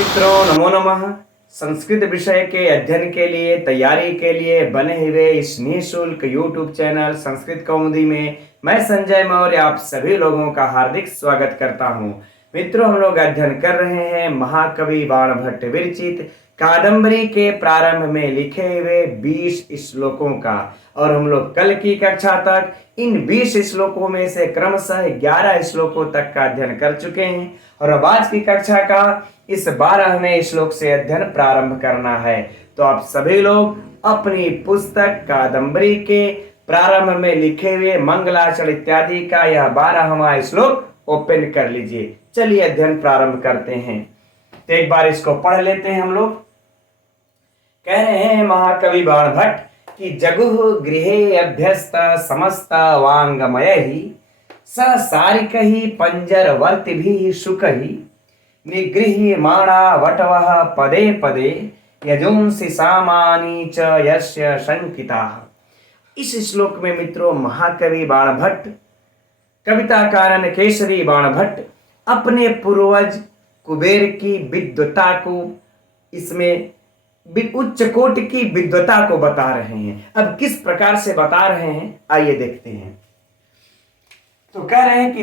मित्रों, नमो नमः। संस्कृत विषय के अध्ययन के लिए तैयारी के लिए बने हुए इस निःशुल्क YouTube चैनल संस्कृत कौमुदी में मैं संजय मौर्य आप सभी लोगों का हार्दिक स्वागत करता हूं। मित्रों, हम लोग अध्ययन कर रहे हैं महाकवि बाणभट्ट विरचित कादंबरी के प्रारंभ में लिखे हुए 20 श्लोकों का, और हम लोग कल की कक्षा तक इन 20 श्लोकों में से क्रमशः 11 श्लोकों तक का अध्ययन कर चुके हैं, और अब आज की कक्षा का इस 12वें श्लोक से अध्ययन प्रारंभ करना है। तो आप सभी लोग अपनी पुस्तक कादंबरी के प्रारंभ में लिखे हुए मंगलाचरण इत्यादि का यह 12वां श्लोक ओपन कर लीजिए। चलिए अध्ययन प्रारंभ करते हैं। तो एक बार इसको पढ़ लेते हैं हम लोग। कह रहे हैं महाकवि बाणभट्ट कि जगुः गृहे अभ्यस्त समस्त वांगमयहि स सारिकहि पंजरवर्तिभिः शुकहि निगृह्यमाणा वटवः पदे पदे यजुंसि सामानि च यस्य शंकिताः। इस श्लोक में मित्रों महाकवि बाणभट्ट, कविताकारण केसरी बाणभट्ट अपने पूर्वज कुबेर की विद्वता को, इसमें उच्च कोटि की विद्वता को बता रहे हैं। अब किस प्रकार से बता रहे हैं आइए देखते हैं। तो कह रहे हैं कि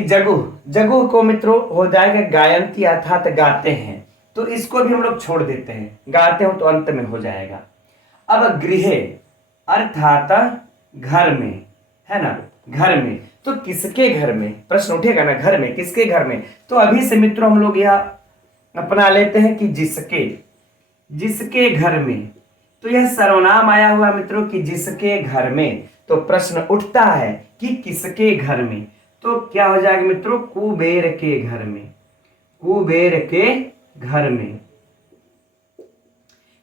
जगुह को मित्रों हो जाएगा गायंती अर्थात गाते हैं, तो इसको भी हम लोग छोड़ देते हैं, गाते हो तो अंत में हो जाएगा। अब गृह अर्थात घर में, है ना, घर में, तो किसके घर में, प्रश्न उठेगा ना, घर में, किसके घर में। तो अभी से मित्रों हम लोग यह अपना लेते हैं कि जिसके घर में, तो यह सर्वनाम आया हुआ मित्रों कि जिसके घर में। तो प्रश्न उठता है कि किसके घर में, तो क्या हो जाएगा मित्रों, कुबेर के घर में, कुबेर के घर में।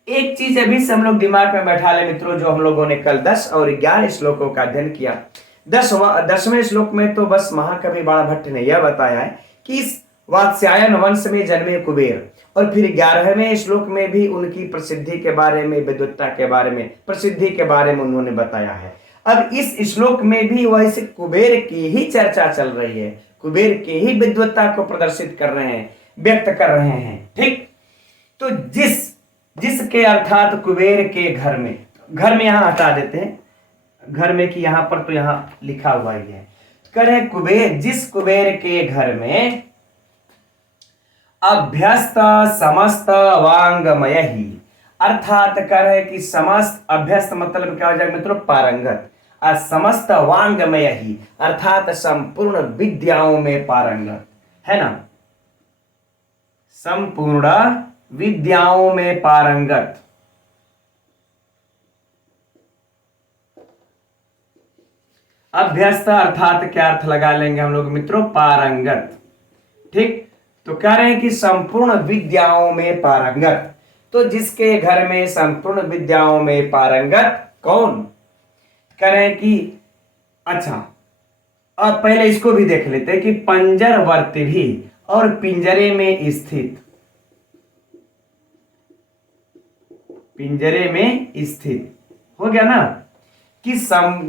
एक चीज अभी से हम लोग दिमाग में बैठा ले मित्रों, जो हम लोगों ने कल 10 और 11 श्लोकों का अध्ययन किया। 10वें श्लोक में तो बस महाकवि बाणभट्ट ने यह बताया है कि इस वात्स्यायन वंश में जन्मे कुबेर, और फिर 11वें श्लोक में भी उनकी प्रसिद्धि के बारे में, विद्वत्ता के बारे में, प्रसिद्धि के बारे में उन्होंने बताया है। अब इस श्लोक में भी वैसे कुबेर की ही चर्चा चल रही है, कुबेर की ही विद्वत्ता को प्रदर्शित कर रहे हैं, व्यक्त कर रहे हैं। ठीक, तो जिसके अर्थात कुबेर के घर में, घर में यहां हटा देते हैं, घर में कि यहां पर तो यहां लिखा हुआ ही है। करे कुबेर, जिस कुबेर के घर में अभ्यस्त समस्त वांगमयहि, अर्थात कर है कि समस्त, अभ्यस्त मतलब क्या हो जाएगा मित्रों, पारंगत, और समस्त वांगमयहि अर्थात संपूर्ण विद्याओं में पारंगत, है ना, संपूर्ण विद्याओं में पारंगत। अभ्यस्त अर्थात क्या अर्थ लगा लेंगे हम लोग मित्रों, पारंगत। ठीक, तो कह रहे हैं कि संपूर्ण विद्याओं में पारंगत। तो जिसके घर में संपूर्ण विद्याओं में पारंगत कौन, कह रहे हैं कि अच्छा, अब पहले इसको भी देख लेते हैं कि पंजरवर्ती भी, और पिंजरे में स्थित, पिंजरे में स्थित हो गया ना, कि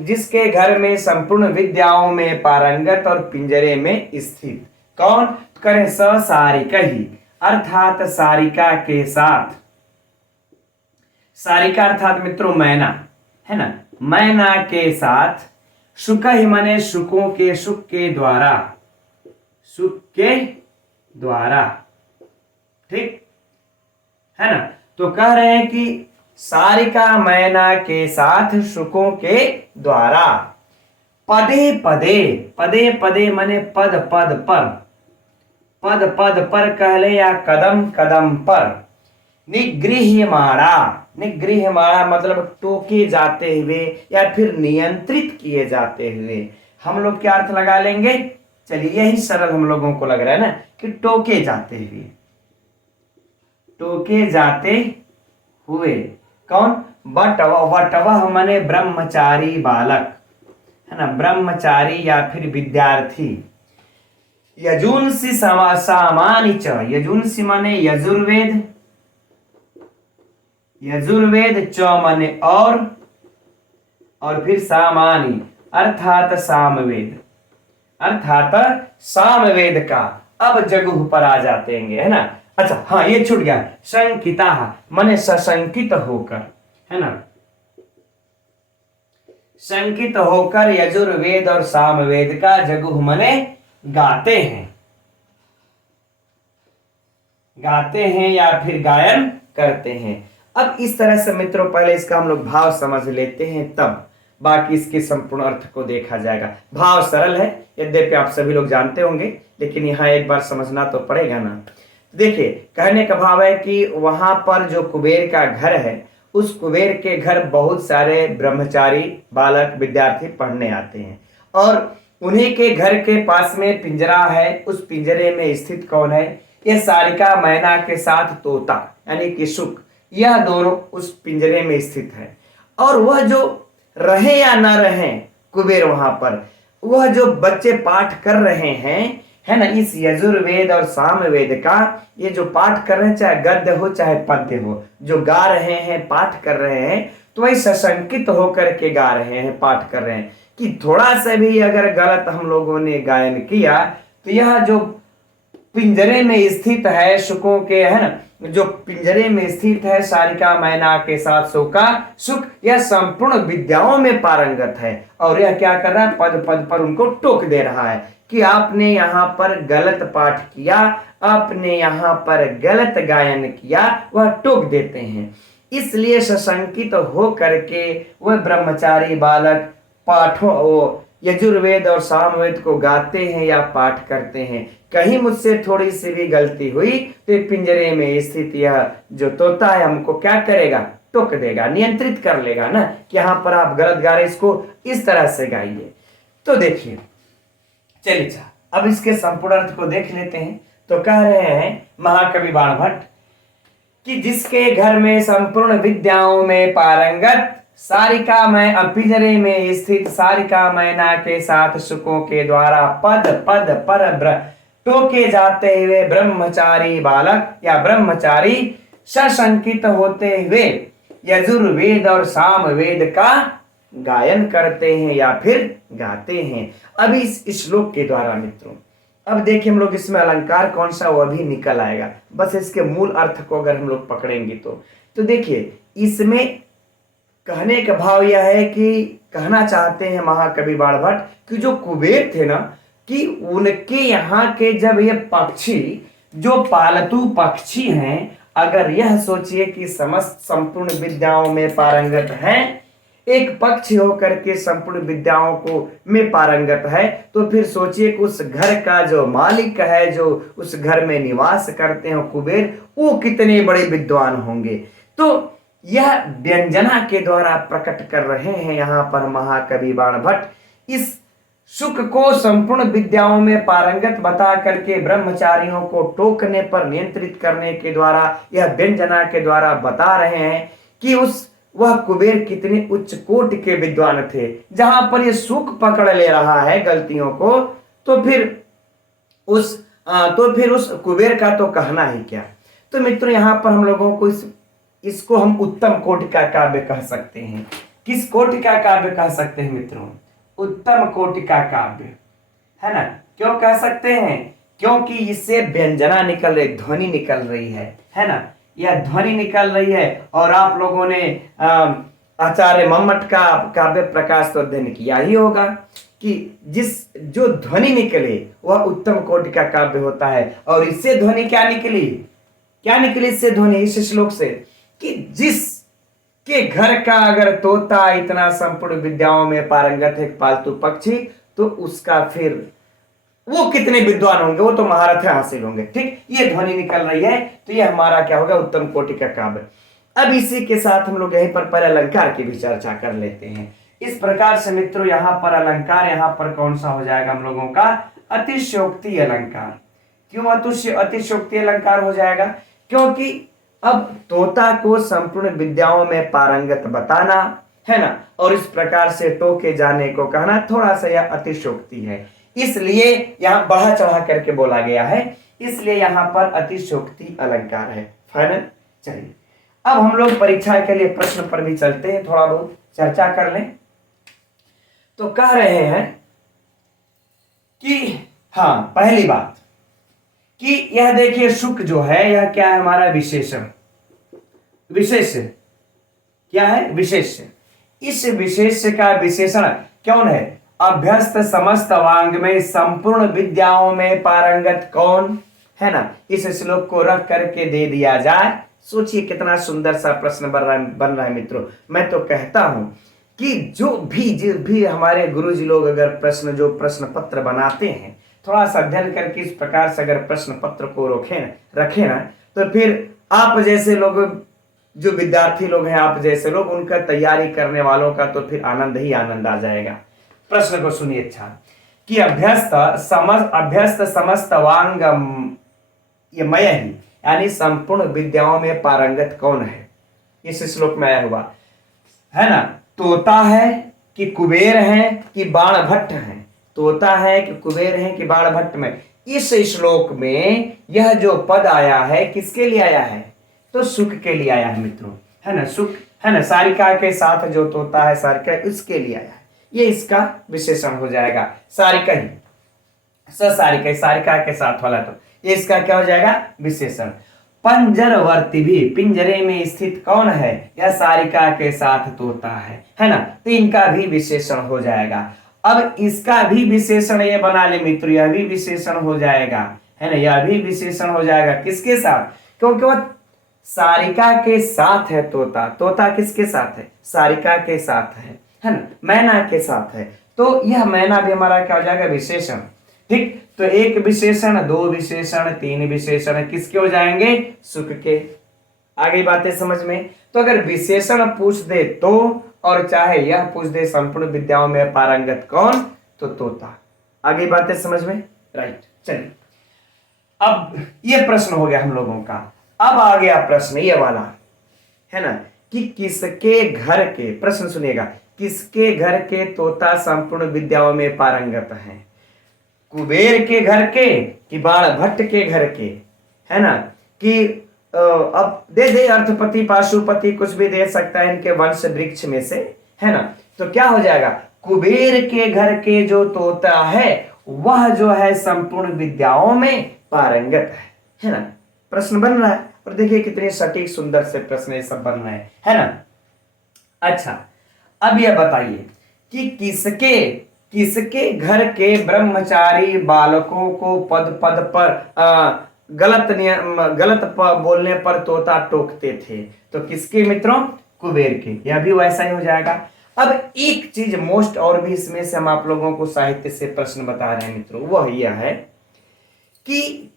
जिसके घर में संपूर्ण विद्याओं में पारंगत और पिंजरे में स्थित कौन, करें स सारिका ही, अर्थात सारिका के साथ। सारिका अर्थात मित्रों मैना, है ना, मैना के साथ। शुक ही माने शुकों के, शुक के द्वारा, शुक के द्वारा। ठीक है ना, तो कह रहे हैं कि सारिका मैना के साथ शुकों के द्वारा। पदे पदे, पदे पदे माने पद पद पर, पद पद पर कह ले या कदम कदम पर। निगृह्यमाणा, निगृह्यमाणा मतलब टोके जाते हुए या फिर नियंत्रित किए जाते हुए। हम लोग क्या अर्थ लगा लेंगे, चलिए यही सरल हम लोगों को लग रहा है ना, कि टोके जाते हुए, टोके जाते हुए कौन, वटवह माने ब्रह्मचारी बालक, है ना, ब्रह्मचारी या फिर विद्यार्थी। यजुंसि सामानि च, यजुंसि माने यजुर्वेद, यजुर्वेद, च माने और फिर सामानि अर्थात सामवेद, अर्थात सामवेद का। अब जगुह पर आ जाते हैं, है ना, अच्छा हाँ, ये छूट गया, शंकिता माने सशंकित होकर, है ना, शंकित होकर यजुर्वेद और सामवेद का जगुह माने गाते हैं, गाते हैं या फिर गायन करते हैं। अब इस तरह से मित्रों पहले इसका हम लोग भाव समझ लेते हैं, तब बाकी इसके संपूर्ण अर्थ को देखा जाएगा। भाव सरल है, यद्यपि आप सभी लोग जानते होंगे, लेकिन यहाँ एक बार समझना तो पड़ेगा ना। देखिए, कहने का भाव है कि वहां पर जो कुबेर का घर है, उस कुबेर के घर बहुत सारे ब्रह्मचारी बालक विद्यार्थी पढ़ने आते हैं, और उन्हीं के घर के पास में पिंजरा है। उस पिंजरे में स्थित कौन है? ये सारिका मैना के साथ तोता यानी कि शुक, यह दोनों उस पिंजरे में स्थित है। और वह जो रहे या ना रहे कुबेर वहां पर, वह जो बच्चे पाठ कर रहे हैं, है ना, इस यजुर्वेद और सामवेद का ये जो पाठ कर रहे हैं, चाहे गद्य हो चाहे पद्य हो, जो गा रहे हैं पाठ कर रहे हैं, तो वही सशंकित होकर के गा रहे हैं, पाठ कर रहे हैं कि थोड़ा सा भी अगर गलत हम लोगों ने गायन किया तो यह जो पिंजरे में स्थित है शुकों के, है ना, जो पिंजरे में स्थित है सारिका मैना के साथ सोका सुख, यह संपूर्ण विद्याओं में पारंगत है। और यह क्या कर रहा है? पद पद पर उनको टोक दे रहा है कि आपने यहाँ पर गलत पाठ किया, आपने यहाँ पर गलत गायन किया, वह टोक देते हैं। इसलिए सशंकित हो करके वह ब्रह्मचारी बालक पाठों यजुर्वेद और सामवेद को गाते हैं या पाठ करते हैं। कहीं मुझसे थोड़ी सी भी गलती हुई तो पिंजरे में स्थित यह जो तोता है हमको क्या करेगा? टोक देगा, नियंत्रित कर लेगा ना कि यहाँ पर आप गलत गा रहे, इसको इस तरह से गाइए। तो देखिए, चलिए अब इसके संपूर्ण अर्थ को देख लेते हैं। तो कह रहे हैं महाकवि बाणभट्ट कि जिसके घर में संपूर्ण विद्याओं में पारंगत सारिका मै पिंजरे में स्थित सारिका मैना के साथ सुकों के द्वारा पद पद पर टोके जाते हुए ब्रह्मचारी बालक या ब्रह्मचारी सशंकित होते हुए यजुर्वेद और सामवेद का गायन करते हैं या फिर गाते हैं। अभी इस श्लोक के द्वारा मित्रों, अब देखिए हम लोग इसमें अलंकार कौन सा वो भी निकल आएगा, बस इसके मूल अर्थ को अगर हम लोग पकड़ेंगे तो देखिए इसमें कहने का भाव यह है कि कहना चाहते हैं महाकवि बाणभट्ट कि जो कुबेर थे ना, कि उनके यहाँ के जब ये पक्षी जो पालतू पक्षी हैं, अगर यह सोचिए कि समस्त संपूर्ण विद्याओं में पारंगत हैं, एक पक्षी होकर के संपूर्ण विद्याओं को में पारंगत है, तो फिर सोचिए कि उस घर का जो मालिक है, जो उस घर में निवास करते हैं कुबेर, वो कितने बड़े विद्वान होंगे। तो यह व्यंजना के द्वारा प्रकट कर रहे हैं यहाँ पर महाकवि बाणभट्ट। इस शुक को संपूर्ण विद्याओं में पारंगत बता करके ब्रह्मचारियों को टोकने पर नियंत्रित करने के द्वारा, यह व्यंजना के द्वारा बता रहे हैं कि वह कुबेर कितने उच्च कोट के विद्वान थे। जहां पर ये सुख पकड़ ले रहा है गलतियों को, तो फिर उस कुबेर का तो कहना ही क्या। तो मित्रों यहाँ पर हम लोगों को इसको हम उत्तम कोटि का काव्य कह सकते हैं। किस कोटि का काव्य कह सकते हैं मित्रों? उत्तम कोटि का काव्य, है ना। क्यों कह सकते हैं? क्योंकि इससे व्यंजना निकल रही, ध्वनि निकल रही है ना, यह ध्वनि निकल रही है। और आप लोगों ने आचार्य मम्मट का काव्य प्रकाश तो अध्ययन किया ही होगा कि जो ध्वनि निकले वह उत्तम कोटि का काव्य होता है। और इससे ध्वनि क्या निकली इससे ध्वनि, इस श्लोक से, कि जिस के घर का अगर तोता इतना संपूर्ण विद्याओं में पारंगत है, पालतू पक्षी, तो उसका फिर वो कितने विद्वान होंगे, वो तो महारथ हासिल होंगे। ठीक, ये ध्वनि निकल रही है, तो ये हमारा क्या होगा? उत्तम कोटि का काव्य। अब इसी के साथ हम लोग यहीं पर पहले अलंकार की भी चर्चा कर लेते हैं। इस प्रकार से मित्रों यहाँ पर अलंकार, यहाँ पर कौन सा हो जाएगा हम लोगों का? अतिशयोक्ति अलंकार। क्यों अतिशयोक्ति अलंकार हो जाएगा? क्योंकि अब तोता को संपूर्ण विद्याओं में पारंगत बताना, है ना, और इस प्रकार से टोके जाने को कहना, थोड़ा सा यह अतिशयोक्ति है, इसलिए यहां बढ़ा चढ़ा करके बोला गया है, इसलिए यहां पर अतिशयोक्ति अलंकार है। फाइनल। चलिए अब हम लोग परीक्षा के लिए प्रश्न पर भी चलते हैं, थोड़ा बहुत चर्चा कर लें। तो कह रहे हैं कि हाँ, पहली बात कि यह देखिए सुख जो है यह क्या है, हमारा विशेषण, विशेष्य क्या है, विशेष्य। इस विशेष्य का विशेषण कौन है, अभ्यस्त समस्त वांग में संपूर्ण विद्याओं में पारंगत कौन है ना। इस श्लोक को रख करके दे दिया जाए, सोचिए कितना सुंदर सा प्रश्न बन रहा है मित्रों। मैं तो कहता हूं कि जो भी हमारे गुरुजी लोग अगर जो प्रश्न पत्र बनाते हैं, थोड़ा सा अध्ययन करके इस प्रकार से अगर प्रश्न पत्र को रखे ना, तो फिर आप जैसे लोग, जो विद्यार्थी लोग हैं, आप जैसे लोग, उनका तैयारी करने वालों का तो फिर आनंद ही आनंद आ जाएगा। प्रश्न को सुनिए अच्छा, कि अभ्यस्त समस्त वांग ये मय ही, यानी संपूर्ण विद्याओं में पारंगत कौन है, इस श्लोक में आया हुआ है ना। तोता है कि कुबेर है कि बाण भट्ट है, तोता है कि कुबेर है कि बाण भट्ट में। इस श्लोक में यह जो पद आया है किसके लिए आया है, तो सुख के लिए आया है मित्रों, है ना। सुख है ना, सारिका के साथ जो तोता है सारिका, उसके लिए आया है, ये इसका विशेषण हो जाएगा। सारिका ही सारिका, सारिका के साथ वाला, तो ये इसका क्या हो जाएगा, विशेषण। पंजरवर्ती भी, पिंजरे में स्थित कौन है, यह सारिका के साथ तोता है ना, तो इनका भी विशेषण हो जाएगा। अब इसका भी विशेषण ये बना ले मित्रों, यह भी विशेषण हो जाएगा, है ना, यह भी विशेषण हो जाएगा किसके साथ, क्योंकि वह सारिका के साथ है तोता। तोता किसके साथ है, सारिका के साथ है ना, मैना के साथ है, तो यह मैना भी हमारा क्या हो जाएगा, विशेषण। ठीक, तो एक विशेषण, दो विशेषण, तीन विशेषण किसके हो जाएंगे, सुख के। आगे बातें समझ में। तो अगर विशेषण पूछ दे तो, और चाहे यह पूछ दे संपूर्ण विद्याओं में पारंगत कौन, तो तोता। आगे बातें समझ में, राइट। चलिए, अब ये प्रश्न हो गया हम लोगों का। अब आ गया प्रश्न ये वाला, है ना, कि किसके घर के, प्रश्न सुनिएगा, किसके घर के तोता संपूर्ण विद्याओं में पारंगत है, कुबेर के घर के कि बाण भट्ट के घर के, है ना, कि अब दे अर्थपति पाशुपति कुछ भी दे सकता है इनके वंश वृक्ष में से, है ना। तो क्या हो जाएगा, कुबेर के घर के जो तोता है वह जो है संपूर्ण विद्याओं में पारंगत है ना। प्रश्न बन रहा है, और देखिए कितने सटीक सुंदर से प्रश्न ये सब बन रहे हैं, है ना। अच्छा, अब यह बताइए कि किसके घर के ब्रह्मचारी बालकों को पद पद पर गलत बोलने पर तोता टोकते थे, तो किसके मित्रों, कुबेर के। यह भी वैसा ही हो जाएगा। अब एक चीज मोस्ट और भी इसमें से हम आप लोगों को साहित्य से प्रश्न बता रहे हैं मित्रों, वह यह है कि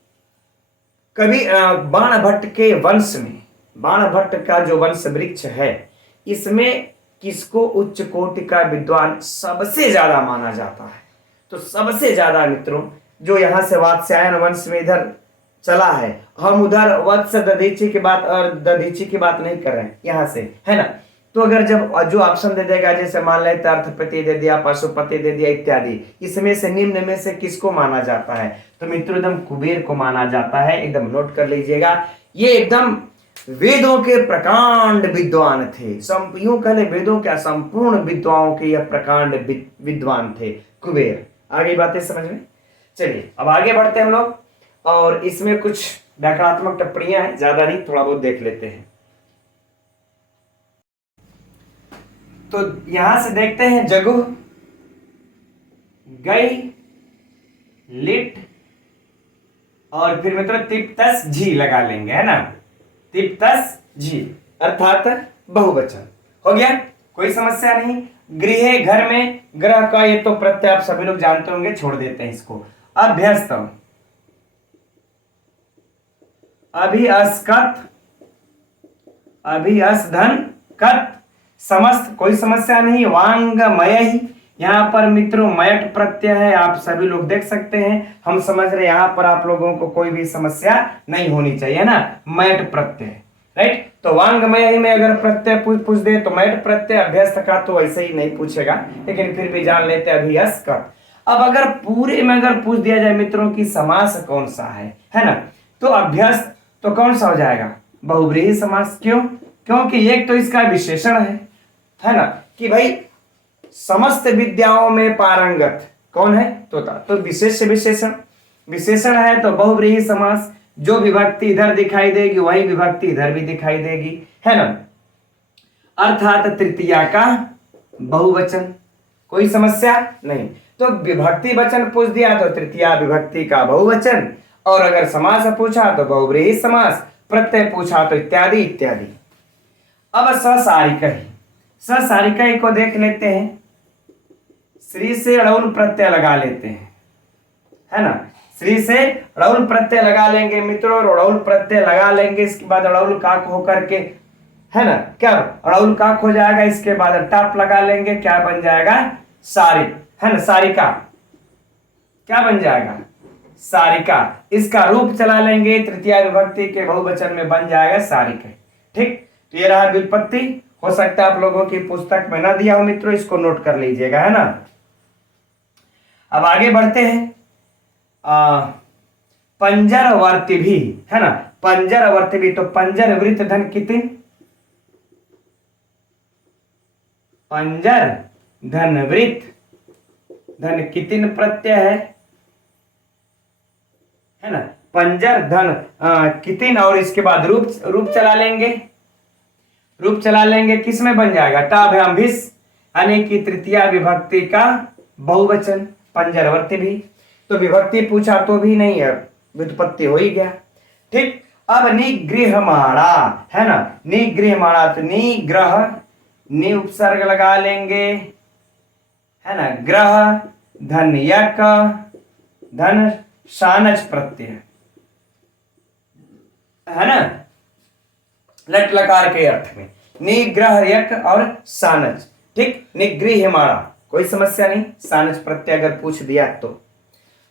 कभी बाण भट्ट के वंश में, बाण भट्ट का जो वंश वृक्ष है, इसमें किसको उच्च कोटि का विद्वान सबसे ज्यादा माना जाता है, तो सबसे ज्यादा मित्रों जो यहां से वात्स्यायन वंश में इधर चला है, हम उधर वत्स दधीची की बात और दधीची की बात नहीं कर रहे हैं यहां से, है ना। तो अगर जब जो ऑप्शन दे देगा, जैसे मान लेते अर्थपति दे दिया, पशुपति दे दिया इत्यादि, इसमें से निम्न में से किसको माना जाता है, तो मित्रों एकदम कुबेर को माना जाता है। एकदम नोट कर लीजिएगा, ये एकदम वेदों के प्रकांड विद्वान थे, यूं कह ले वेदों के संपूर्ण विद्वाओं के यह प्रकांड विद्वान थे कुबेर। आगे बातें समझ में। चलिए अब आगे बढ़ते हैं हम लोग, और इसमें कुछ व्याकरणात्मक टिप्पणियां हैं, ज्यादा नहीं, थोड़ा बहुत देख लेते हैं। तो यहां से देखते हैं, जगह, गई, लिट, और फिर मित्रों तिप्तस झी लगा लेंगे, है ना, तिप्तस झी अर्थात बहुवचन हो गया, कोई समस्या नहीं। गृह, घर में, ग्रह का ये तो प्रत्यय आप सभी लोग जानते होंगे, छोड़ देते हैं इसको। अभ्यस्त, अभिअस्कत, अभिअसधन कत, समस्त, कोई समस्या नहीं। वांगमय ही, यहां पर मित्रों मयट प्रत्यय है, आप सभी लोग देख सकते हैं, हम समझ रहे यहां पर आप लोगों को कोई भी समस्या नहीं होनी चाहिए ना, मयट प्रत्यय, राइट। तो वांगमय ही में अगर प्रत्यय पूछ दे तो मयट प्रत्यय, अभ्यस्त का तो वैसे ही नहीं पूछेगा, लेकिन फिर भी जान लेते अभिअस्कत। अब अगर पूरे में अगर पूछ दिया जाए मित्रों की समास कौन सा है ना, तो अभ्यस्त तो कौन सा हो जाएगा, बहुव्रीहि समास। क्यों, क्योंकि एक तो इसका विशेषण है ना, कि भाई समस्त विद्याओं में पारंगत कौन है, तोता, तो विशेष विशेषण। विशेषण है तो बहुव्रीहि समास, जो विभक्ति इधर दिखाई देगी वही विभक्ति इधर भी दिखाई देगी, है ना। अर्थात तृतीया का बहुवचन, कोई समस्या नहीं। तो विभक्ति वचन पूछ दिया तो तृतीया विभक्ति का बहुवचन, और अगर समास पूछा तो बहुव्रीहि समास, प्रत्यय पूछा तो इत्यादि इत्यादि। अब ससारिकहि, ससारिकहि को देख लेते हैं। श्री से ड़ौल प्रत्यय लगा लेते हैं, है ना। श्री से ड़ौल प्रत्यय लगा लेंगे मित्रों, ड़ौल प्रत्यय लगा लेंगे, इसके बाद ड़ौल काक होकर के, है ना, क्या ड़ौल काक हो जाएगा, इसके बाद टाप लगा लेंगे, क्या बन जाएगा, सारी, है ना, सारिका, क्या बन जाएगा, सारिका। इसका रूप चला लेंगे तृतीया विभक्ति के बहुवचन में, बन जाएगा सारिका। ठीक, तो ये रहा व्युत्पत्ति। हो सकता है आप लोगों की पुस्तक में ना दिया हो मित्रों, इसको नोट कर लीजिएगा, है ना। अब आगे बढ़ते हैं। पंजरवर्ती भी, है ना, पंजरवर्ती भी, तो पंजर वृत्त धन कितिन, पंजर धन वृत्त धन कितिन प्रत्यय है ना, पंजर धन कितिन, और इसके बाद रूप चला लेंगे, रूप चला लेंगे, किस में बन जाएगा, टाभ्याम भिस, यानी कि तृतीया विभक्ति का बहुवचन पंजरवर्ती भी। तो विभक्ति पूछा तो भी नहीं है, व्युत्पत्ति हो ही गया। ठीक, अब निगृहमाणा, है ना, निगृहमाणा, तो निग्रह, नि उपसर्ग लगा लेंगे, है ना, ग्रह धन यक धन शानच प्रत्यय, है ना, लट लकार के अर्थ में निग्रह यक और सानच। ठीक, निगृहमाणा, कोई समस्या नहीं, सानच प्रत्यय अगर पूछ दिया तो।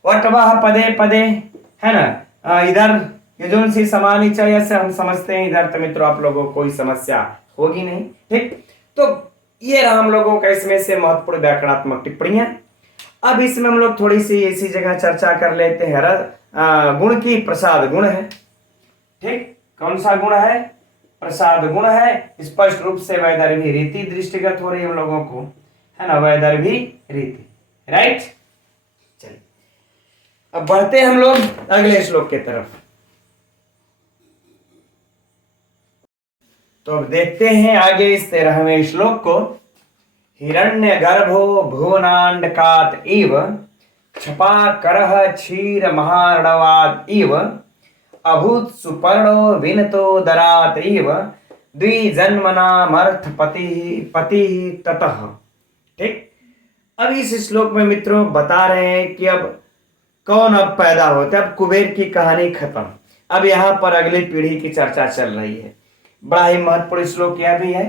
वटवह पदे पदे, है ना, इधर यजुन सी समानी चाहिए से हम समझते हैं, इधर तो मित्रों आप लोगों को कोई समस्या होगी नहीं। ठीक, तो ये रहा हम लोगों का इसमें से महत्वपूर्ण व्याकरणात्मक टिप्पणियां। अब इसमें हम लोग थोड़ी सी इसी जगह चर्चा कर लेते हैं। गुण की, प्रसाद गुण है। ठीक, कौन सा गुण है, प्रसाद गुण है। स्पष्ट रूप से वैदर्भी रीति दृष्टिगत हो रही है हम लोगों को, है ना, वैदर्भी रीति, राइट। चलिए अब बढ़ते हैं हम लोग अगले श्लोक की तरफ। तो अब देखते हैं आगे इस 13वें श्लोक को। हिरण्यगर्भो भुवनांडकात इव क्षपाकरः क्षीर महार्णवाद इव अभूत सुपर्णो विनतो दरात इव द्विजन्मनामर्थपति पति ततः। ठीक, अब इस श्लोक में मित्रों बता रहे हैं कि अब कौन अब पैदा होता है। अब कुबेर की कहानी खत्म, अब यहां पर अगली पीढ़ी की चर्चा चल रही है। बड़ा ही महत्वपूर्ण श्लोक यह भी है।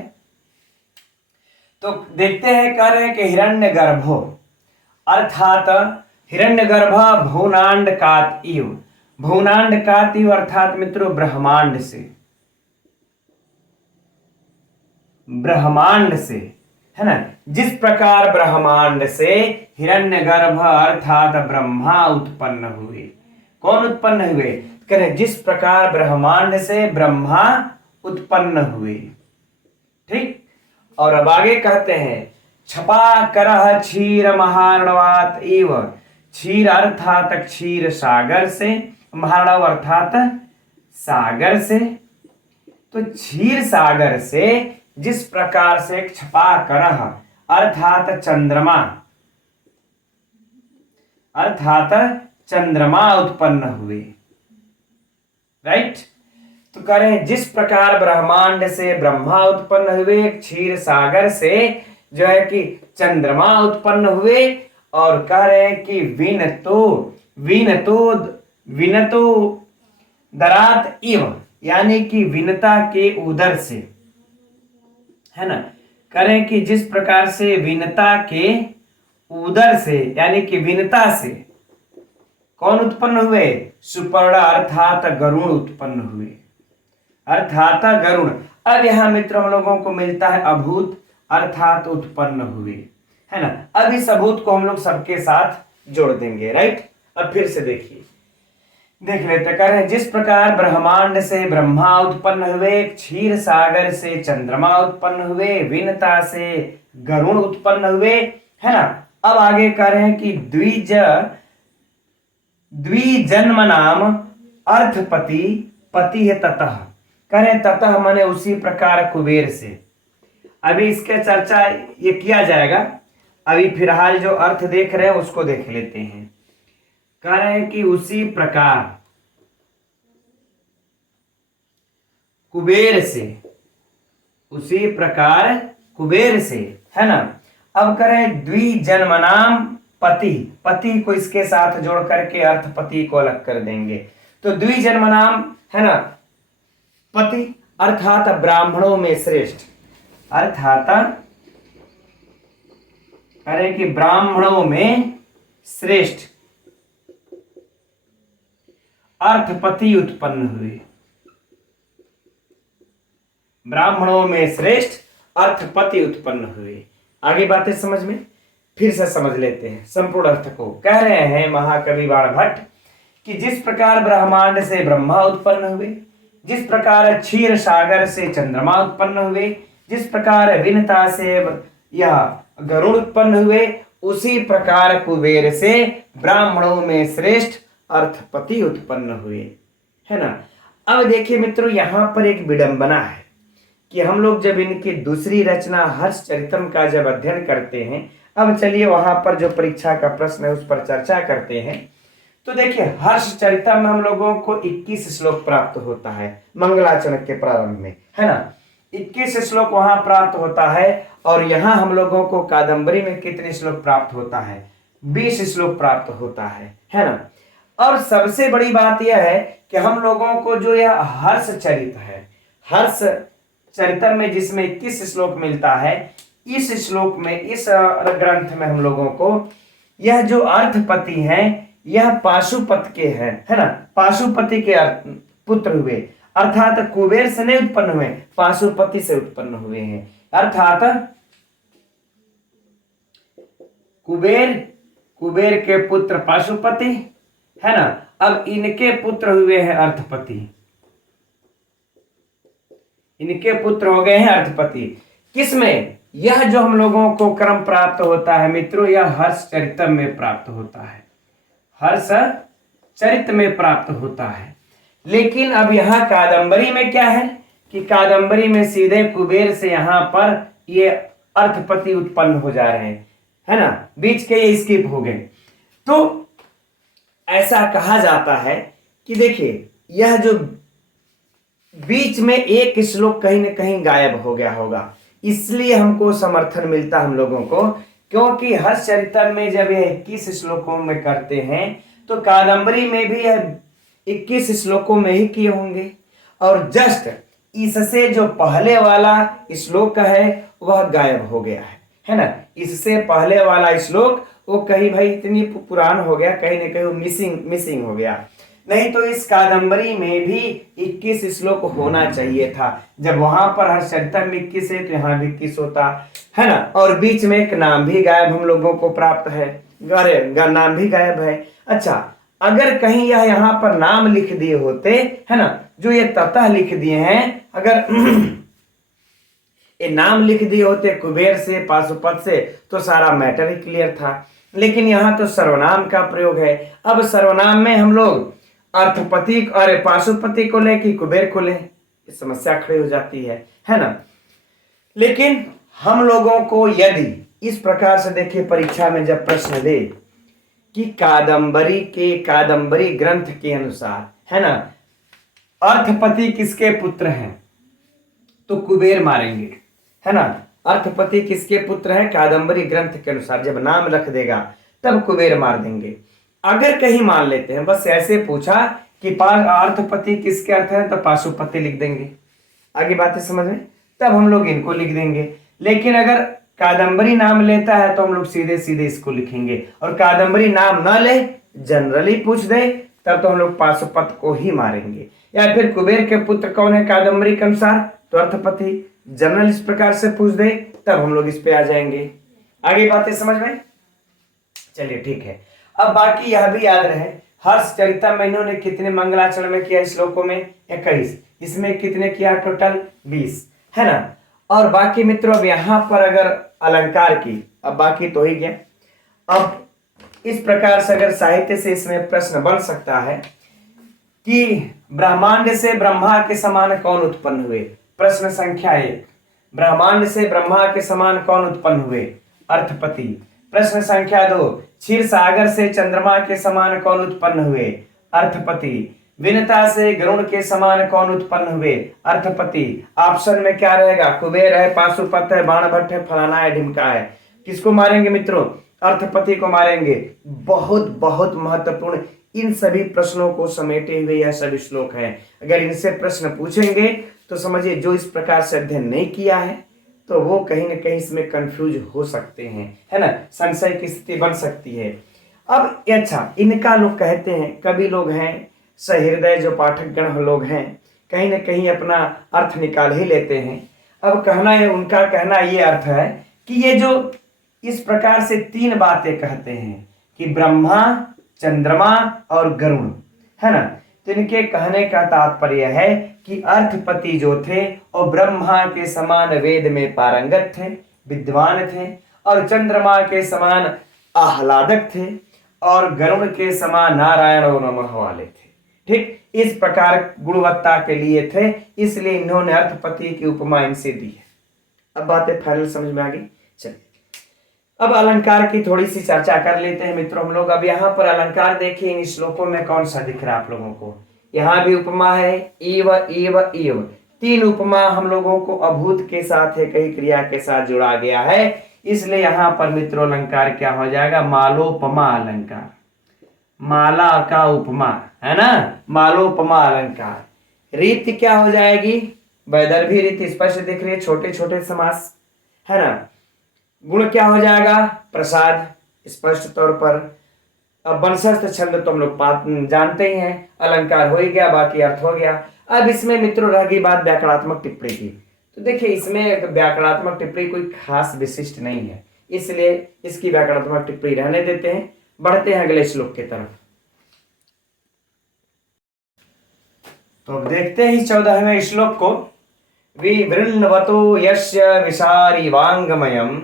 तो देखते हैं, कह रहे हैं कि हिरण्यगर्भो, अर्थात हिरण्यगर्भ भुवनांड कात इव, भुवनांड कात इव अर्थात मित्रों ब्रह्मांड से, ब्रह्मांड से, है ना, जिस प्रकार ब्रह्मांड से हिरण्यगर्भ अर्थात ब्रह्मा उत्पन्न हुए। कौन उत्पन्न हुए, कह रहे जिस प्रकार ब्रह्मांड से ब्रह्मा उत्पन्न हुए। ठीक, और अब आगे कहते हैं क्षपाकरः क्षीर महार्णवात इव, क्षीर अर्थात क्षीर सागर से, महार्णव अर्थात सागर से। तो क्षीर सागर से जिस प्रकार से क्षपाकरः अर्थात चंद्रमा, अर्थात चंद्रमा उत्पन्न हुए, राइट। तो कह रहे हैं जिस प्रकार ब्रह्मांड से ब्रह्मा उत्पन्न हुए, क्षीर सागर से जो है कि चंद्रमा उत्पन्न हुए, और कह रहे हैं कि विनतो विनतो विनतो दरात इव, यानी कि विनता के उदर से, है ना, कह रहे हैं कि जिस प्रकार से विनता के उदर से, यानी कि विनता से कौन उत्पन्न हुए, सुपर्ण अर्थात गरुण उत्पन्न हुए, अर्थात गरुण। अब यहां मित्र हम लोगों को मिलता है अभूत अर्थात उत्पन्न हुए, है ना। अब इस अभूत को हम लोग सबके साथ जोड़ देंगे, राइट। अब फिर से देखिए, देख लेते, कह रहे हैं जिस प्रकार ब्रह्मांड से ब्रह्मा उत्पन्न हुए, क्षीर सागर से चंद्रमा उत्पन्न हुए, विनता से गरुण उत्पन्न हुए, है ना। अब आगे कह रहे हैं कि द्विज द्विजन्मनाम अर्थपति, पति है ततः, करें ततः माने उसी प्रकार कुबेर से। अभी इसके चर्चा ये किया जाएगा, अभी फिलहाल जो अर्थ देख रहे हैं उसको देख लेते हैं। कह रहे हैं कि उसी प्रकार कुबेर से, उसी प्रकार कुबेर से, है ना। अब करें द्विजन्मनाम पति, पति को इसके साथ जोड़ करके अर्थपति को अलग कर देंगे। तो द्विजन्मनाम है ना पति, अर्थात ब्राह्मणों में श्रेष्ठ, अर्थात अरे कि ब्राह्मणों में श्रेष्ठ अर्थपति उत्पन्न हुए, ब्राह्मणों में श्रेष्ठ अर्थपति उत्पन्न हुए। आगे बातें समझ में, फिर से समझ लेते हैं संपूर्ण अर्थ को। कह रहे हैं महाकवि बाणभट्ट कि जिस प्रकार ब्रह्मांड से ब्रह्मा उत्पन्न हुए, जिस प्रकार क्षीर सागर से चंद्रमा उत्पन्न हुए, जिस प्रकार विनता से यह गरुड़ उत्पन्न हुए, उसी प्रकार कुबेर से ब्राह्मणों में श्रेष्ठ अर्थपति उत्पन्न हुए, है ना। अब देखिए मित्रों, यहां पर एक विडंबना है कि हम लोग जब इनकी दूसरी रचना हर्षचरितम का जब अध्ययन करते हैं, अब चलिए वहां पर जो परीक्षा का प्रश्न है उस पर चर्चा करते हैं। तो देखिए हर्षचरितम में हम लोगों को 21 श्लोक प्राप्त होता है मंगलाचरण के प्रारंभ में, है ना। 21 श्लोक वहां प्राप्त होता है, और यहां हम लोगों को कादंबरी में कितने श्लोक प्राप्त होता है? 20 श्लोक प्राप्त होता है ना। और सबसे बड़ी बात यह है कि हम लोगों को जो यह हर्षचरित है, हर्ष चरित्र में जिसमें 21 श्लोक मिलता है, इस श्लोक में, इस ग्रंथ में हम लोगों को यह जो अर्थपति हैं यह पाशुपत के हैं, है ना। पाशुपति के पुत्र हुए, अर्थात कुबेर से नहीं उत्पन्न हुए, पाशुपति से उत्पन्न हुए हैं। अर्थात कुबेर के पुत्र पाशुपति, है ना। अब इनके पुत्र हुए हैं अर्थपति, इनके पुत्र हो गए हैं अर्थपति। किसमें? यह जो हम लोगों को क्रम प्राप्त होता है मित्रों, यह हर्षचरित में प्राप्त होता है, हर्षचरित में प्राप्त होता है। लेकिन अब यहां कादंबरी में क्या है कि कादंबरी में सीधे कुबेर से यहां पर ये अर्थपति उत्पन्न हो जा रहे हैं, है ना। बीच के ये स्किप हो गए। तो ऐसा कहा जाता है कि देखिए यह जो बीच में एक श्लोक कहीं ना कहीं गायब हो गया होगा, इसलिए हमको समर्थन मिलता हम लोगों को, क्योंकि हर्षचरित्र में जब यह 21 श्लोकों में करते हैं तो कादंबरी में भी यह 21 श्लोकों में ही किए होंगे। और जस्ट इससे जो पहले वाला श्लोक है वह गायब हो गया है ना। इससे पहले वाला श्लोक वो कहीं भाई इतनी पुरान हो गया, कहीं ना कहीं वो मिसिंग हो गया। नहीं तो इस कादंबरी में भी 21 श्लोक होना चाहिए था। जब वहां पर हर्षचरित्र में 21 है तो यहाँ भी 21 होता, है ना। और बीच में एक नाम भी गायब हम लोगों को प्राप्त है, नाम भी गायब है। अच्छा, अगर कहीं यह यहाँ पर नाम लिख दिए होते, है ना, जो ये ततः लिख दिए हैं, अगर ये नाम लिख दिए होते कुबेर से, पाशुपत से, तो सारा मैटर ही क्लियर था। लेकिन यहाँ तो सर्वनाम का प्रयोग है। अब सर्वनाम में हम लोग अर्थपति और पाशुपति को ले कि कुबेर को ले, समस्या खड़ी हो जाती है ना। लेकिन हम लोगों को यदि इस प्रकार से देखिए परीक्षा में जब प्रश्न दे कि कादंबरी ग्रंथ के अनुसार, है ना, अर्थपति किसके पुत्र हैं, तो कुबेर मारेंगे, है ना। अर्थपति किसके पुत्र हैं? कादंबरी ग्रंथ के अनुसार जब नाम रख देगा तब कुबेर मार देंगे। अगर कहीं मान लेते हैं, बस ऐसे पूछा कि अर्थपति किसके अर्थ है, तो पाशुपति लिख देंगे। आगे बातें समझ में, तब हम लोग इनको लिख देंगे। लेकिन अगर कादंबरी नाम लेता है तो हम लोग सीधे सीधे इसको लिखेंगे, और कादंबरी नाम ना ले, जनरली पूछ दे, तब तो हम लोग पाशुपत को ही मारेंगे। या फिर कुबेर के पुत्र कौन है कादंबरी के अनुसार, तो अर्थपति। जनरल इस प्रकार से पूछ दे तब हम लोग इस पे आ जाएंगे। आगे बातें समझ में, चलिए ठीक है। अब बाकी यह भी याद रहे, हर्षचरित्र में इन्होंने कितने मंगलाचरण में किया श्लोकों में? 21। इसमें कितने किया? टोटल 20, है ना। और बाकी मित्रों अब यहां पर अगर अलंकार की, अब बाकी तो ही गया। अब इस प्रकार से अगर साहित्य से इसमें प्रश्न बन सकता है कि ब्रह्मांड से ब्रह्मा के समान कौन उत्पन्न हुए। प्रश्न संख्या 1, ब्रह्मांड से ब्रह्मा के समान कौन उत्पन्न हुए? अर्थपति। प्रश्न संख्या 2, क्षीर सागर से चंद्रमा के समान कौन उत्पन्न हुए? अर्थपति। विनता से गरुड़ के समान कौन उत्पन्न हुए? अर्थपति। ऑप्शन में क्या रहेगा? कुबेर है, पाशुपत है, बाणभट्ट है, फलाना है, ढिमका है। किसको मारेंगे मित्रों? अर्थपति को मारेंगे। बहुत बहुत महत्वपूर्ण इन सभी प्रश्नों को समेटे हुए यह सभी श्लोक हैं। अगर इनसे प्रश्न पूछेंगे तो समझिए जो इस प्रकार से अध्ययन नहीं किया है तो वो कहीं ना कहीं इसमें कंफ्यूज हो सकते हैं, है ना, संशय की स्थिति बन सकती है। अब अच्छा, इनका लोग कहते हैं, कभी लोग हैं सहृदय जो पाठकगण लोग हैं कहीं ना कहीं अपना अर्थ निकाल ही लेते हैं। अब कहना है, उनका कहना ये अर्थ है कि ये जो इस प्रकार से 3 बातें कहते हैं कि ब्रह्मा, चंद्रमा और गरुड़, है ना, तो इनके कहने का तात्पर्य है कि अर्थपति जो थे और ब्रह्मा के समान वेद में पारंगत थे, विद्वान थे, और चंद्रमा के समान आह्लादक थे, और गरुड़ के समान नारायण और नमः वाले थे। ठीक इस प्रकार गुणवत्ता के लिए थे, इसलिए इन्होंने अर्थपति की उपमा इनसे दी है। अब बातें फाइनल समझ में आ गई। चलिए अब अलंकार की थोड़ी सी चर्चा कर लेते हैं मित्रों हम लोग। अब यहाँ पर अलंकार देखिए, इन श्लोकों में कौन सा दिख रहा है आप लोगों को? यहाँ भी उपमा है, इव इव इव, 3 उपमा हम लोगों को अभूत के साथ है, कई क्रिया के साथ जुड़ा गया है, इसलिए यहाँ पर मित्रों अलंकार क्या हो जाएगा? मालोपमा अलंकार। माला का उपमा, है ना, मालोपमा अलंकार। रीति क्या हो जाएगी? वैदर्भी रीति स्पष्ट दिख रही है, छोटे छोटे समास, है ना। गुण क्या हो जाएगा? प्रसाद, स्पष्ट तौर पर। अब वंशस्थ छंद तो हम लोग जानते ही हैं, अलंकार हो ही गया, बाकी अर्थ हो गया। अब इसमें मित्रों रह गई बात व्याकरणात्मक टिप्पणी की। तो देखिए इसमें व्याकरणात्मक टिप्पणी कोई खास विशिष्ट नहीं है, इसलिए इसकी व्याकरणात्मक टिप्पणी रहने देते हैं। बढ़ते हैं अगले श्लोक की तरफ। तो अब देखते हैं 14वें श्लोक को। विवृण्वतो यस्य विसारी वांगमयम्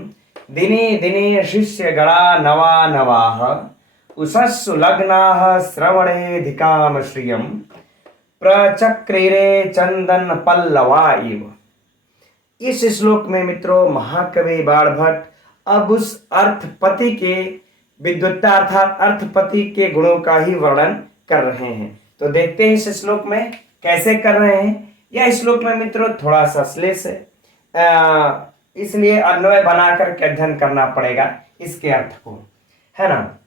दिने दिने शिष्य गणा नवा नवाः उषस्सु लग्नाः श्रवणेधिकाम श्रियं प्रचक्रिरे चंदन पल्लवा इव। इस श्लोक में मित्रों महाकवि बाणभट्ट अब उस अर्थपति के विद्वत्ता अर्थात अर्थपति के गुणों का ही वर्णन कर रहे हैं। तो देखते हैं इस श्लोक में कैसे कर रहे हैं। यह श्लोक में मित्रों थोड़ा सा श्लेष है, इसलिए अन्वय बनाकर के अध्ययन करना पड़ेगा इसके अर्थ को, है ना।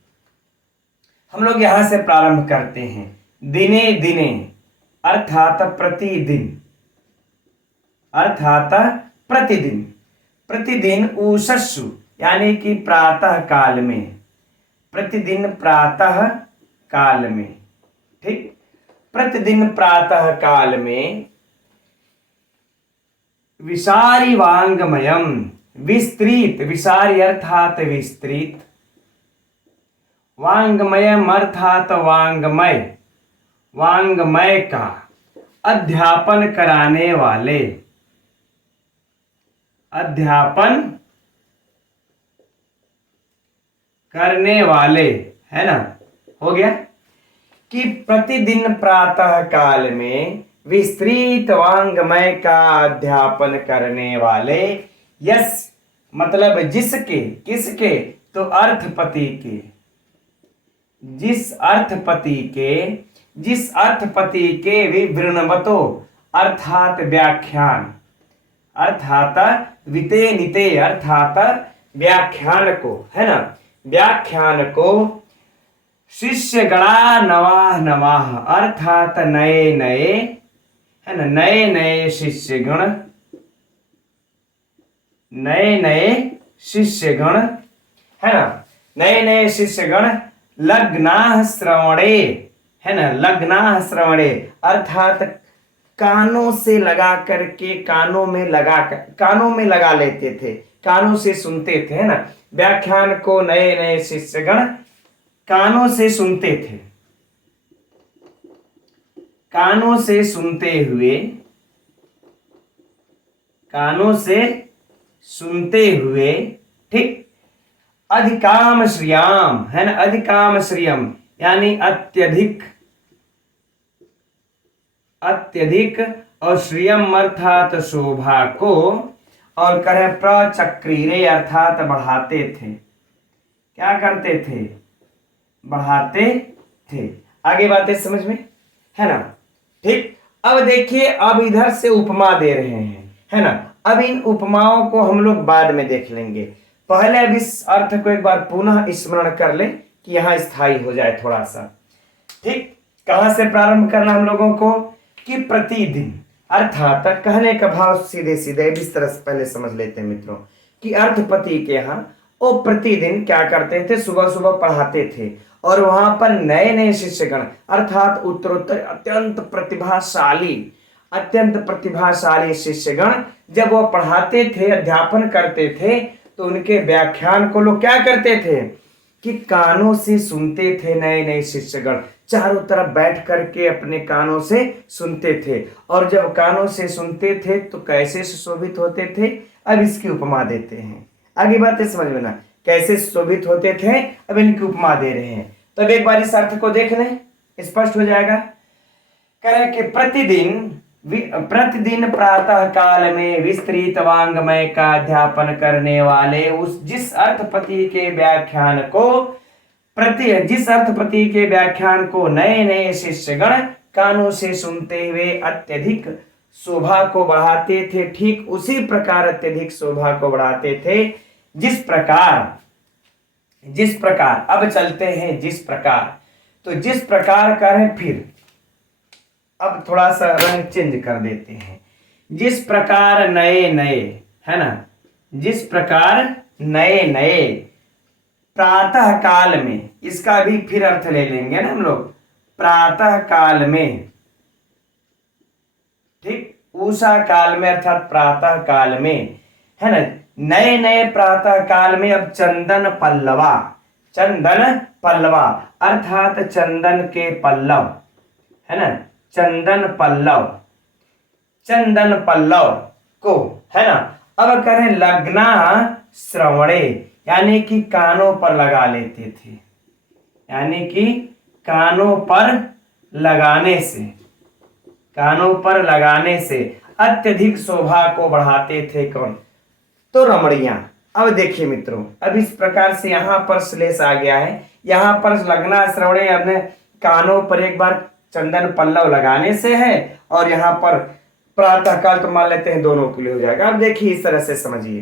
हम लोग यहां से प्रारंभ करते हैं। दिने दिने अर्थात प्रतिदिन, अर्थात प्रतिदिन, प्रतिदिन उषस्सु यानी कि प्रातः काल में, प्रतिदिन प्रातः काल में, ठीक, प्रतिदिन प्रातः काल में विसारी वांगमयम, विस्तृत, विसारी अर्थात विस्तृत, वांगमयम अर्थात वांगमय, वांगमय का अध्यापन कराने वाले, अध्यापन करने वाले, है ना, हो गया। कि प्रतिदिन प्रातः काल में विस्तृत वांगमय का अध्यापन करने वाले, यस मतलब जिसके, किसके? तो अर्थपति के, जिस अर्थपति के, जिस अर्थपति के विवृणवतो अर्थात व्याख्यान, अर्थात विते निते अर्थात व्याख्यान को, है ना, व्याख्यान को शिष्य गणा नवा नवाह अर्थात नए नए, है ना, नए नए शिष्यगण, नए नए शिष्यगण, है ना, नए नए शिष्यगण लग्नाः श्रवणे, है ना, लग्नाः श्रवणे अर्थात कानों से लगा करके, कानों में लगा कर, कानों में लगा लेते थे, कानों से सुनते थे, है ना। व्याख्यान को नए नए शिष्यगण कानों से सुनते थे, कानों से सुनते हुए, कानों से सुनते हुए, ठीक, अधिकाम श्रियाम, है ना, अधिकाम श्रियम यानी अत्यधिक, अत्यधिक, और श्रियम अर्थात शोभा को, और कहे प्रचक्रीरे अर्थात बढ़ाते थे। क्या करते थे? बढ़ाते थे। आगे बातें समझ में है ना? ठीक। अब देखिए, अब इधर से उपमा दे रहे हैं, है ना। अब इन उपमाओं को हम लोग बाद में देख लेंगे। पहले अब इस अर्थ को एक बार पुनः स्मरण कर ले कि यहां स्थायी हो जाए थोड़ा सा। ठीक। कहां से प्रारंभ करना हम लोगों को? कि प्रतिदिन, अर्थात कहने का भाव सीधे सीधे इस तरह से पहले समझ लेते हैं मित्रों कि अर्थपति के यहाँ वो प्रतिदिन क्या करते थे? सुबह सुबह पढ़ाते थे, और वहां पर नए नए शिष्यगण अर्थात उत्तरोत्तर अत्यंत प्रतिभाशाली शिष्यगण जब वो पढ़ाते थे, अध्यापन करते थे, तो उनके व्याख्यान को लोग क्या करते थे? कि कानों से सुनते थे। नए नए शिष्यगण चारों तरफ बैठ करके अपने कानों से सुनते थे, और जब कानों से सुनते थे तो कैसे सुशोभित होते थे? अब इसकी उपमा देते हैं। आगे बातें समझ में ना, कैसे सुशोभित होते थे, अब इनकी उपमा दे रहे हैं। तब एक बार इस अर्थ को देख लें, स्पष्ट हो जाएगा। कह कि प्रतिदिन प्रातः काल में विस्तृत वांग्मय का अध्यापन करने वाले जिस अर्थपति के व्याख्यान को नए नए शिष्यगण कानों से सुनते हुए अत्यधिक शोभा को बढ़ाते थे, ठीक उसी प्रकार अत्यधिक शोभा को बढ़ाते थे जिस प्रकार अब चलते हैं, जिस प्रकार करें, फिर अब थोड़ा सा रंग चेंज कर देते हैं। जिस प्रकार नए नए, है ना, जिस प्रकार नए नए प्रातः काल में, इसका भी फिर अर्थ ले लेंगे ना हम लोग, प्रातः काल में, ठीक, उषा काल में अर्थात प्रातः काल में, है ना, नए नए प्रातः काल में। अब चंदन पल्लवा अर्थात चंदन के पल्लव, है ना, चंदन पल्लव को, है ना। अब करें लग्ना श्रवणे, यानी कि कानों पर लगा लेते थे, यानी कि कानों पर लगाने से अत्यधिक शोभा को बढ़ाते थे। कौन? तो रमणियां। अब देखिए मित्रों, अब इस प्रकार से यहां पर श्लेष आ गया है। यहां पर लगना श्रवणे अपने कानों पर एक बार चंदन पल्लव लगाने से है, और यहां पर प्रातः काल तो मान लेते हैं दोनों के लिए हो जाएगा। अब देखिए इस तरह से समझिए,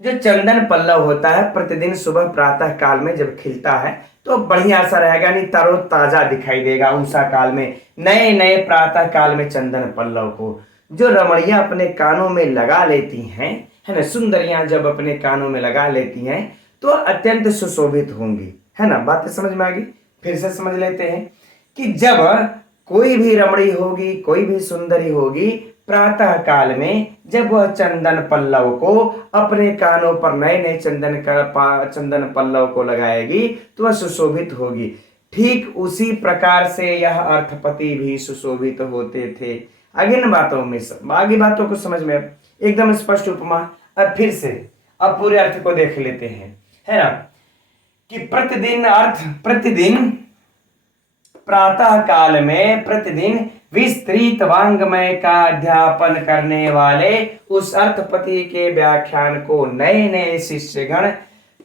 जो चंदन पल्लव होता है प्रतिदिन सुबह प्रातः काल में जब खिलता है तो बढ़िया सा रहेगा, नहीं तरोताजा दिखाई देगा। उषा काल में, नए नए प्रातः काल में चंदन पल्लव को जो रमणियां अपने कानों में लगा लेती हैं, है ना, सुंदरियां जब अपने कानों में लगा लेती हैं तो अत्यंत सुशोभित होंगी, है ना। बातें समझ में आ गई? फिर से समझ लेते हैं कि जब कोई भी रमणी होगी, कोई भी सुंदरी होगी, प्रातः काल में जब वह चंदन पल्लव को अपने कानों पर, नए नए चंदन पल्लव को लगाएगी तो वह सुशोभित होगी। ठीक उसी प्रकार से यह अर्थपति भी सुशोभित होते थे। आगे बातों को समझ में एकदम स्पष्ट उपमा। अब फिर से अब पूरे अर्थ को देख लेते हैं, है ना, कि प्रतिदिन प्रातः काल में प्रतिदिन विस्तृत वांग्मय का अध्यापन करने वाले उस अर्थपति के व्याख्यान को नए नए शिष्यगण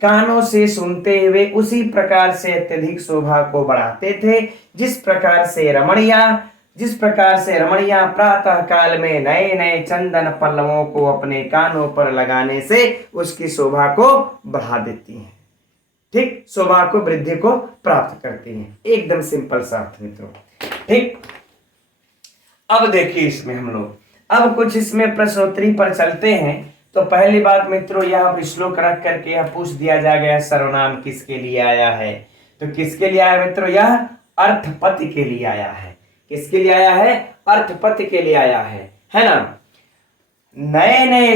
कानों से सुनते हुए उसी प्रकार से अत्यधिक शोभा को बढ़ाते थे जिस प्रकार से रमणियां प्रातः काल में नए नए चंदन पल्लवों को अपने कानों पर लगाने से उसकी शोभा को बढ़ा देती हैं, ठीक, शोभा को, वृद्धि को प्राप्त करती हैं। एकदम सिंपल सा अर्थ मित्रों, ठीक। अब देखिए इसमें हम लोग अब कुछ इसमें प्रश्नोत्तरी पर चलते हैं। तो पहली बात मित्रों, यह श्लोक रख करके यह पूछ दिया जा गया, सर्वनाम किसके लिए आया है? तो किसके लिए आया मित्रों? यह अर्थपति के लिए आया है। किसके लिए आया है? अर्थपति के लिए आया है ना। नए नए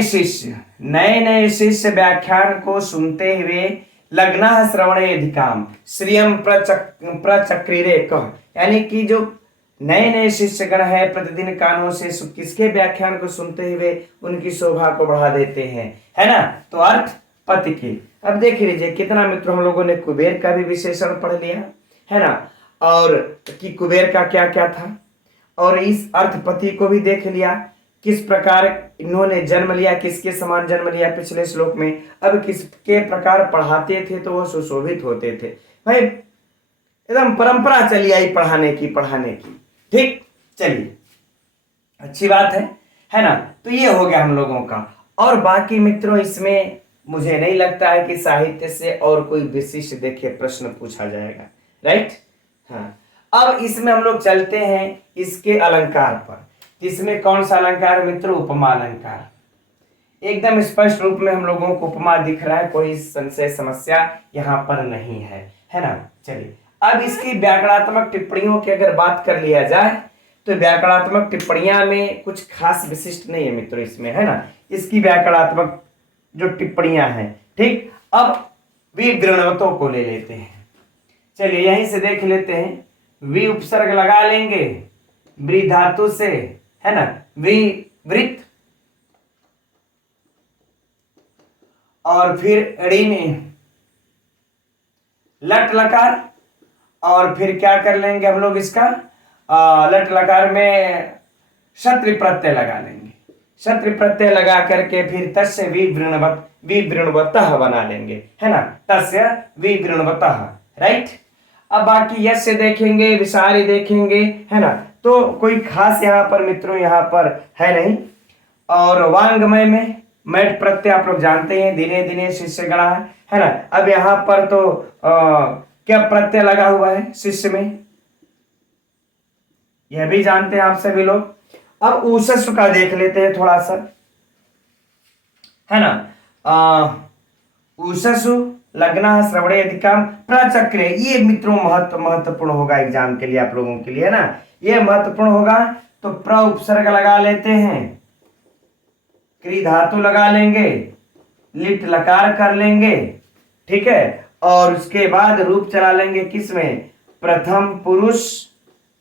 शिष्य व्याख्यान को सुनते हुए लग्ना श्रवणे अधिकाम श्रियम प्रचक्रिरे कह, यानी कि जो नए नए शिष्यगण है प्रतिदिन कानों से किसके व्याख्यान को सुनते हुए उनकी शोभा को बढ़ा देते हैं, है ना। तो अर्थ पति की। अब देख लीजिए कितना मित्रों हम लोगों ने कुबेर का भी विशेषण पढ़ लिया है ना, और कि कुबेर का क्या क्या था, और इस अर्थपति को भी देख लिया किस प्रकार इन्होंने जन्म लिया, किसके समान जन्म लिया पिछले श्लोक में। अब किसके प्रकार पढ़ाते थे तो वो सुशोभित होते थे। भाई एकदम परंपरा चली आई पढ़ाने की। ठीक, चलिए अच्छी बात है ना। तो ये हो गया हम लोगों का। और बाकी मित्रों इसमें मुझे नहीं लगता है कि साहित्य से और कोई विशिष्ट देखिए प्रश्न पूछा जाएगा, राइट। हाँ, अब इसमें हम लोग चलते हैं इसके अलंकार पर। इसमें कौन सा अलंकार मित्रों? उपमा अलंकार। एकदम स्पष्ट रूप में हम लोगों को उपमा दिख रहा है, कोई संशय समस्या यहाँ पर नहीं है ना। चलिए अब इसकी व्याकरणात्मक टिप्पणियों की अगर बात कर लिया जाए तो व्याकरणात्मक टिप्पणियां में कुछ खास विशिष्ट नहीं है मित्रों इसमें, है ना। इसकी व्याकरणात्मक जो टिप्पणियां हैं, ठीक। अब विवृणवतों को ले लेते हैं। चलिए यहीं से देख लेते हैं। वि उपसर्ग लगा लेंगे वृ धातु से, है ना, विवृत, और फिर ऋण लट लकार, और फिर क्या कर लेंगे हम लोग इसका लट लकार में क्षत्रि प्रत्यय लगा लेंगे। क्षत्रि प्रत्यय लगा करके फिर तस्य विवृणवतः बना लेंगे, है ना, तस्य विवृणवतः, राइट। अब बाकी यस्य देखेंगे, विसारी देखेंगे, है ना, तो कोई खास यहाँ पर मित्रों यहाँ पर है नहीं। और वांगमय में मैट प्रत्यय आप लोग जानते हैं, दिने दिने शिष्य गणा है ना। अब यहाँ पर तो क्या प्रत्यय लगा हुआ है शिष्य में, यह भी जानते हैं आप सभी लोग। अब ऊषस्व का देख लेते हैं थोड़ा सा, है ना। ऊषस्व लग्ना श्रवणे अधिकाम प्रचक्रे, ये मित्रों महत्वपूर्ण होगा एग्जाम के लिए आप लोगों के लिए, है ना, ये महत्वपूर्ण होगा। तो प्र उपसर्ग लगा लेते हैं, क्री धातु लगा लेंगे, लिट लकार कर लेंगे, ठीक है, और उसके बाद रूप चला लेंगे किसमें? प्रथम पुरुष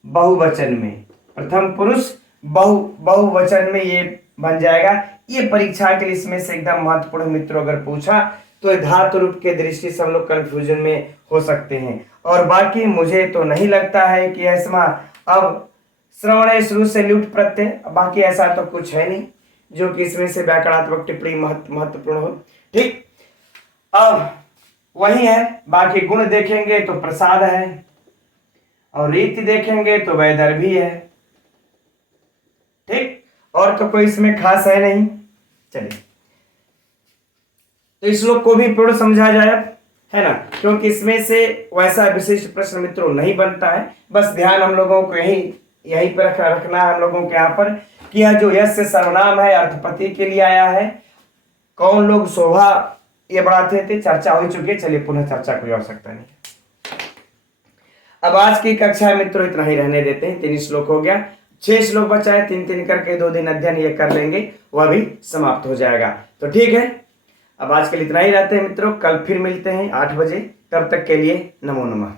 बहुवचन में। प्रथम पुरुष बहुवचन में ये बन जाएगा। ये परीक्षा के लिए इसमें से एकदम महत्वपूर्ण मित्रों अगर पूछा तो धातु रूप के दृष्टि से हम लोग कंफ्यूजन में हो सकते हैं। और बाकी मुझे तो नहीं लगता है कि ऐसा अब श्रवण शुरू से लुट प्रत्यय, बाकी ऐसा तो कुछ है नहीं जो कि इसमें से व्याकरणात्मक टिप्पणी महत्वपूर्ण हो, ठीक। अब वही है, बाकी गुण देखेंगे तो प्रसाद है, और रीति देखेंगे तो वैदर्भी है, ठीक। और तो कोई इसमें खास है नहीं। चलिए तो इस श्लोक को भी पूर्ण समझा जाए, है ना, क्योंकि इसमें से वैसा विशिष्ट प्रश्न मित्रों नहीं बनता है। बस ध्यान हम लोगों को यहीं पर रखना है हम लोगों के यहाँ पर कि यह जो यश सर्वनाम है अर्थपति के लिए आया है। कौन लोग शोभा ये बढ़ाते थे, चर्चा हो चुकी है। चलिए पुनः चर्चा कोई आवश्यकता नहीं। अब आज की कक्षा मित्रों इतना ही रहने देते हैं। 3 श्लोक हो गया, 6 श्लोक बचा है, 3-3 करके 2 दिन अध्ययन ये कर लेंगे, वह भी समाप्त हो जाएगा। तो ठीक है, अब आज के लिए इतना ही रहते हैं मित्रों। कल फिर मिलते हैं 8 बजे, तब तक के लिए नमो नमः।